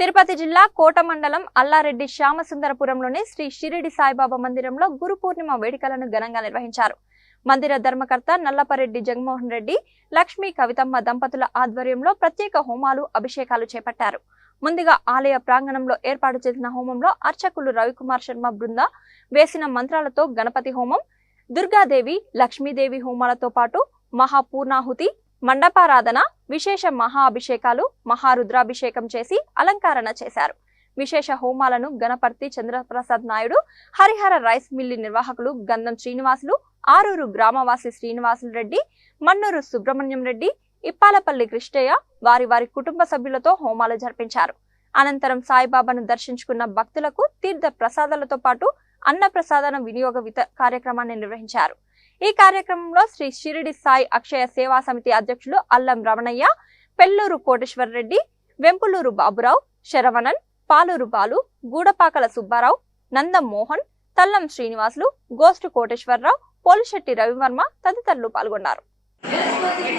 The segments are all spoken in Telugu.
తిరుపతి జిల్లా కోట మండలం అల్లారెడ్డి శ్యామసుందరపురంలోని శ్రీ షిరిడి సాయిబాబా మందిరంలో గురు పూర్ణిమ వేడుకలను ఘనంగా నిర్వహించారు. మందిర ధర్మకర్త నల్లపరెడ్డి జగన్మోహన్ రెడ్డి లక్ష్మీ కవితమ్మ దంపతుల ఆధ్వర్యంలో ప్రత్యేక హోమాలు అభిషేకాలు చేపట్టారు. ముందుగా ఆలయ ప్రాంగణంలో ఏర్పాటు చేసిన హోమంలో అర్చకులు రవికుమార్ శర్మ బృంద వేసిన మంత్రాలతో గణపతి హోమం దుర్గాదేవి లక్ష్మీదేవి హోమాలతో పాటు మహాపూర్ణాహుతి మండపారాధన విశేష మహా అభిషేకాలు మహారుద్రాభిషేకం చేసి అలంకరణ చేశారు. విశేష హోమాలను గణపర్తి చంద్రప్రసాద్ నాయుడు హరిహర రైస్ మిల్లి నిర్వాహకులు గంధం శ్రీనివాసులు ఆరూరు గ్రామవాసి శ్రీనివాసులు రెడ్డి మన్నూరు సుబ్రహ్మణ్యం రెడ్డి ఇప్పాలపల్లి కృష్ణయ్య వారి వారి కుటుంబ సభ్యులతో హోమాలు జరిపించారు. అనంతరం సాయిబాబాను దర్శించుకున్న భక్తులకు తీర్థ ప్రసాదాలతో పాటు అన్న ప్రసాదన వినియోగ విత కార్యక్రమాన్ని నిర్వహించారు. ఈ కార్యక్రమంలో శ్రీ షిరిడి సాయి అక్షయ సేవా సమితి అధ్యక్షులు అల్లం రమణయ్య పెల్లూరు కోటేశ్వర రెడ్డి వెంపులూరు బాబురావు శరవణన్ పాలూరు బాలు గూడపాకల సుబ్బారావు నందం మోహన్ తల్లం శ్రీనివాసులు గోస్టు కోటేశ్వరరావు పోలిశెట్టి రవివర్మ తదితరులు పాల్గొన్నారు. గణపతిం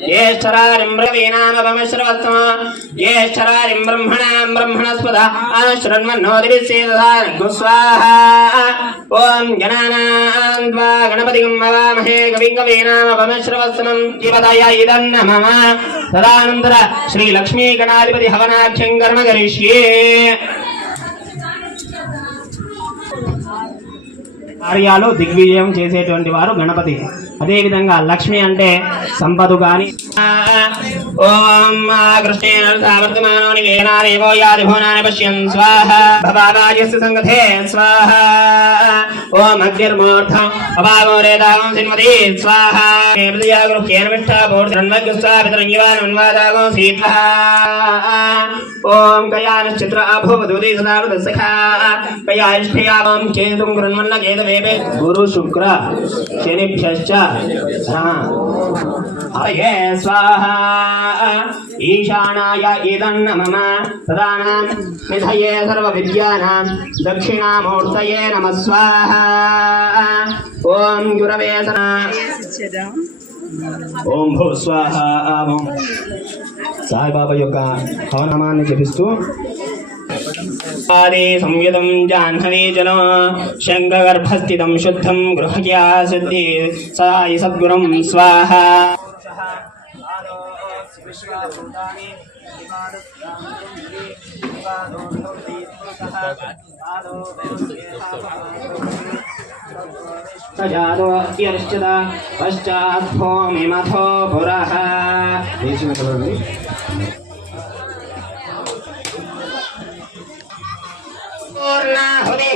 జ్యేష్ఠరారిం బ్రవీనామపమశ్రవస్తమ జ్యేష్ఠరారిం బ్రహ్మణాం బ్రహ్మణస్పద అనుశృణ్మన్నోదిరిసేదధారఘుస్వాహ ఓం గణానాం త్వా గణపతిం హవామహే కవిం కవీనామపమశ్రవస్తమం జీవదాయ ఇదన్న మమ తదానంతర శ్రీ లక్ష్మీ గణాధిపతి హవనాఖ్యం కర్మ కరిష్యే కార్యాలు దిగ్విజయం చేసేటువంటి వారు గణపతి. అదే విధంగా లక్ష్మి అంటే సంపదు గాని. ఓం కృష్ణేన సావర్తమానో నివేనాదేవో యాది భువనాని పశ్యన్. స్వాహ. భవాగాయస్య సంగతే. స్వాహ. ओम अग्निर्मूर्ध अभागोरेदागं सिन्मति स्वाहा हृदयागुरु केनविष्ठा भूर्धन्वग्युस्वापितरङ्गिवान् उन्वादागो सीता ओम कयानश्चित्र अभूवदुदि सदावृतसखा कयानिष्ठयावं चेतुं गृण्वन्न केतवेपे गुरु शुक्र शनिभ्यश्च अये स्वाहा ईशानाय इदं नमः सदानां निधये सर्वविद्यानां दक्षिणामूर्तये नमः स्वाहा ఓం గురవే ఓం భూ స్వాహ. ఓం. సాయిబాబా యొక్క హవనమాన్ని జపిస్తూ. ఆది సంయుతం జాహ్నవీ జల శంఖగర్భస్థితం శుద్ధం గృహ్యా సిద్ధి. సాయి సద్గురం స్వాహ. ప్రజాదో యర్చద పశ్చాత్భో మిమథో పురః. పూర్ణాహుతిः సర్వమేవాప్నోతి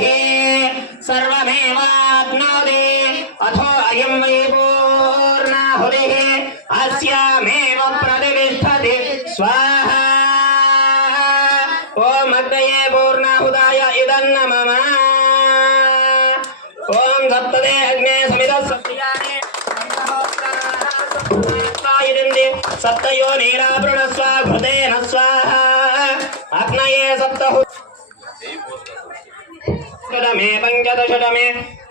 ఓం అగ్నయే పూర్ణాహుతాయ ఇదన్న మమ ఓం సప్తదే అగ్నే సమిత సత్యానే సప్తయో నీరావృణస్వ ఘృతేన స్వాహ అగ్నయే సప్తహు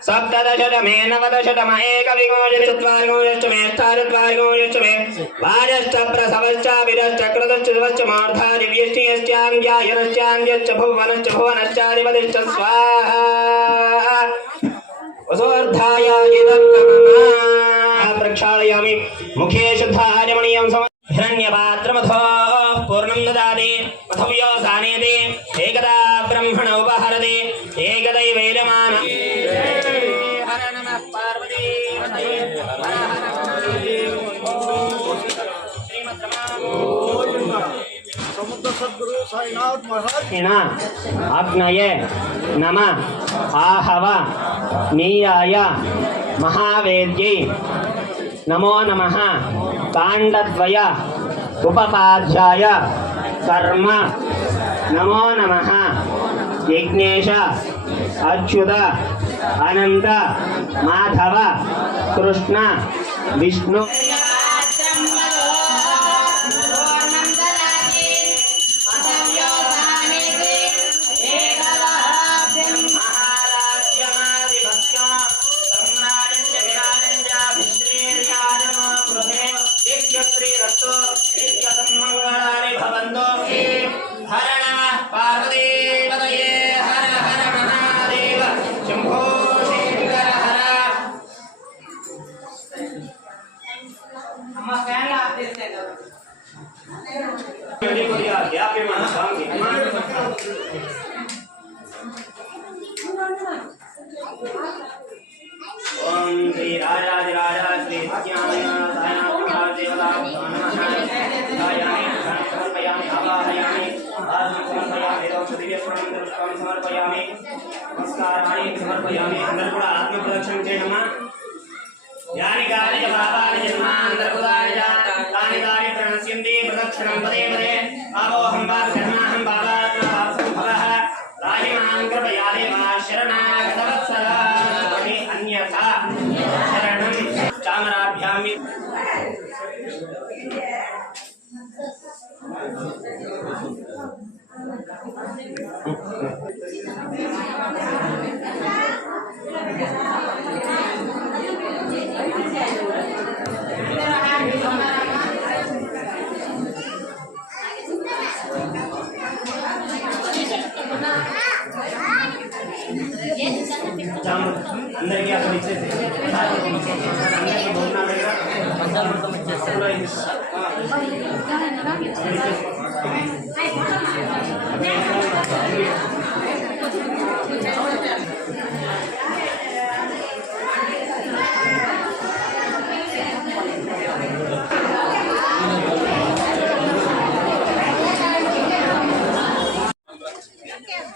षडमे पञ्चदशतमे सप्तदशतमे नवदशतम एकविंशतिचत्वारिंशमे अष्टाचत्वारिंशमे वाजश्च प्रसवश्च विदश्च कृतश्च दिवश्च मूर्धा दिव्यष्टियश्चाङ्ग्यायनश्चान्द्यश्च भुवनश्च भुवनश्चाधिपतिश्च स्वाहा वसोर्धाय इदं नमः प्रक्षालयामि मुखे शुद्धाजमणीयं सम हिरण्यपात्रमथो पूर्णं ददाति सद्गुरु साईनाथ महाराज। हिण आग्नये नम, आहव नीयाय महावेद्यै नमो नमः। काण्डद्वय उपपाध्याय कर्म, नमो नमः। यज्ञेश, अच्युत, अनन्त, माधव, कृष्ण, विष्णु। నమస్కారాన్ని సమర్పయామి అందరూ కూడా ఆత్మ ప్రదక్షిణం చేయడమ్మా యాని కాని చ పాపాని జన్మాంతర్గతాని చ తాని తాని ప్రణశ్యంతి ప్రదక్షిణం పదే పదే పాపోహం వా జన్మాహం పాపాత్మ పాపసంభవః రాహి మాం కృపయా దేవా శరణాగతవత్సల అని అన్యథా శరణం చామరాభ్యామి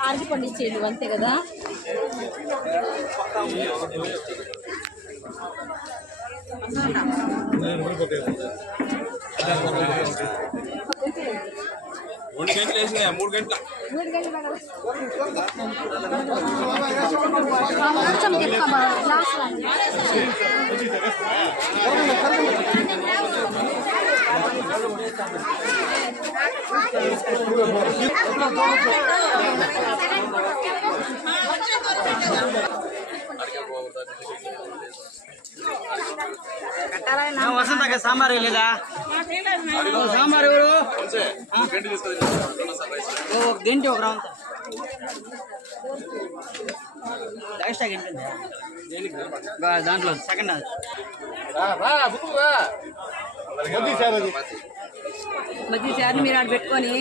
ఆర్జి పండించేది అంతే కదా రెండు గంటలు వేసినాయి మూడు గంటల కొంచెం తిప్పమ్మా గ్లాస్ వసంతకి సాంబార్ ఎవరు? గంటి ఒక రౌండ్ ఎక్స్ట్రా గంట ఉందా? దాంట్లో సెకండ్ అది. మధ్య సార్ మీరు ఆడ పెట్టుకొని.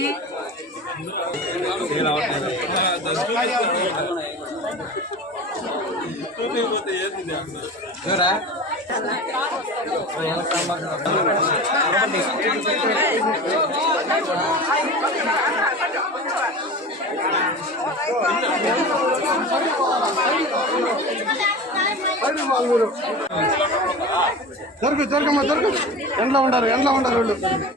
జరుగు జరగమ్మా జరుగు ఎండ్లో ఉండారు ఎండ్లో ఉండారు వీళ్ళు